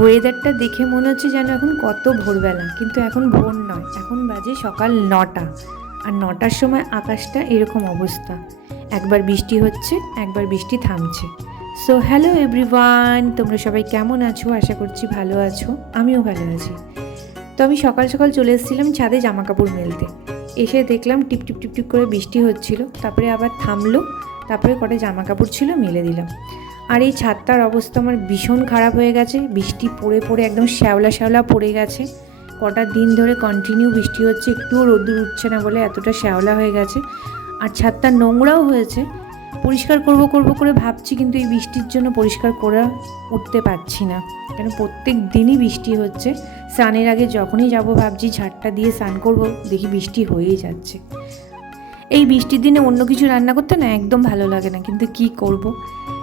ওয়েদারটা দেখে মনে হচ্ছে যেন এখন কত ভোরবেলা, কিন্তু এখন ভোর নয়, এখন বাজে সকাল 9টা। আর 9টার সময় আকাশটা এরকম অবস্থা, একবার বৃষ্টি হচ্ছে, একবার বৃষ্টি থামছে। সো হ্যালো এভরিওয়ান, তোমরা সবাই কেমন আছো? আশা করছি ভালো আছো, আমিও ভালো আছি। তো আমি সকাল সকাল চলে এসেছিলাম ছাদে জামা কাপড় মেলতে। এসে দেখলাম টিপ টিপ টিপ টিপ করে বৃষ্টি হচ্ছিল, তারপরে আবার থামলো, তারপরে কটা জামা কাপড় ছিল মেলে দিলাম। আর এই ছাদটার অবস্থা আমার ভীষণ খারাপ হয়ে গেছে, বৃষ্টি পড়ে পড়ে একদম শ্যাওলা শ্যাওলা পড়ে গেছে। কটা দিন ধরে কন্টিনিউ বৃষ্টি হচ্ছে, একটুও রোদ্দুর উঠছে না বলে এতটা শ্যাওলা হয়ে গেছে। আর ছাদটা নোংরাও হয়েছে, পরিষ্কার করব করব করে ভাবছি, কিন্তু এই বৃষ্টির জন্য পরিষ্কার করে উঠতে পারছি না। কেন প্রত্যেক দিনই বৃষ্টি হচ্ছে, স্নানের আগে যখনই যাব ভাবছি ঝাড়টা দিয়ে স্নান করব, দেখি বৃষ্টি হয়েই যাচ্ছে। এই বৃষ্টির দিনে অন্য কিছু রান্না করতে না একদম ভালো লাগে না, কিন্তু কি করব,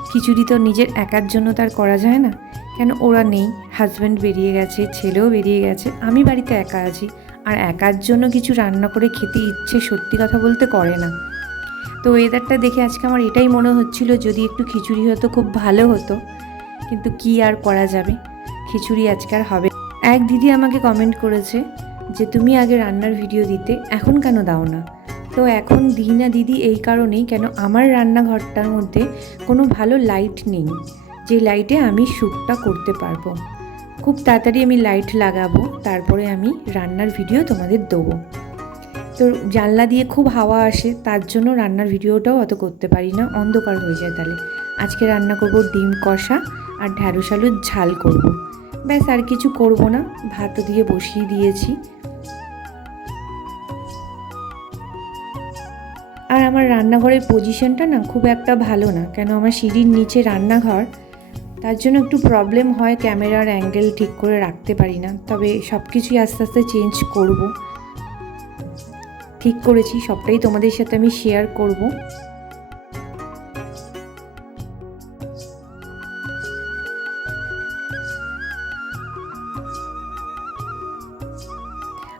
খিচুড়ি তো নিজের একার জন্য তার করা যায় না। কেন ওরা নেই, হাজব্যান্ড বেরিয়ে গেছে, ছেলেও বেরিয়ে গেছে, আমি বাড়িতে একা আছি। আর একার জন্য কিছু রান্না করে খেতে ইচ্ছে সত্যি কথা বলতে করে না। তো ওয়েদারটা দেখে আজকে আমার এটাই মনে হচ্ছিল, যদি একটু খিচুড়ি হতো খুব ভালো হতো, কিন্তু কি আর করা যাবে, খিচুড়ি আজকে আর হবে। এক দিদি আমাকে কমেন্ট করেছে যে তুমি আগে রান্নার ভিডিও দিতে, এখন কেন দাও না? তো এখন দিই না দিদি এই কারণেই, কেন আমার রান্নাঘরটার মধ্যে কোনো ভালো লাইট নেই, যে লাইটে আমি শ্যুটটা করতে পারবো। খুব তাড়াতাড়ি আমি লাইট লাগাবো, তারপরে আমি রান্নার ভিডিও তোমাদের দেবো। তো জানলা দিয়ে খুব হাওয়া আসে, তার জন্য রান্নার ভিডিওটাও অত করতে পারি না, অন্ধকার হয়ে যায় তাহলে। আজকে রান্না করব ডিম কষা আর ঢ্যাঁড়স আলুর ঝাল করব, ব্যাস, আর কিছু করব না। ভাত দিয়ে বসিয়ে দিয়েছি। আর আমার রান্নাঘরের পজিশনটা না খুব একটা ভালো না, কেন আমার সিঁড়ির নিচে রান্নাঘর, তার জন্য একটু প্রবলেম হয়, ক্যামেরার অ্যাঙ্গেল ঠিক করে রাখতে পারি না। তবে সব কিছুই আস্তে আস্তে চেঞ্জ করব, ঠিক করেছি, সবটাই তোমাদের সাথে আমি শেয়ার করব।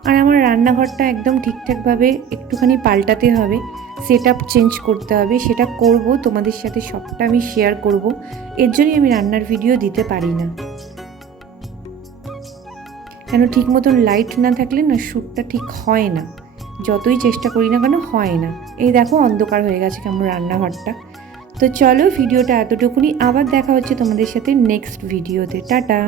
আর আমার রান্নাঘরটা একদম ঠিকঠাকভাবে একটুখানি পাল্টাতে হবে, সেট আপ চেঞ্জ করতে হবে, সেটা করব, তোমাদের সাথে সবটা আমি শেয়ার করব। এর জন্যই আমি রান্নার ভিডিও দিতে পারি না, কেন ঠিক মতন লাইট না থাকলে না শ্যুটটা ঠিক হয় না, যতই চেষ্টা করি না কেন হয় না। এই দেখো অন্ধকার হয়ে গেছে কেমন রান্নাঘরটা। তো চলো ভিডিওটা এতটুকুনি, আবার দেখা হচ্ছে তোমাদের সাথে নেক্সট ভিডিওতে। টাটা।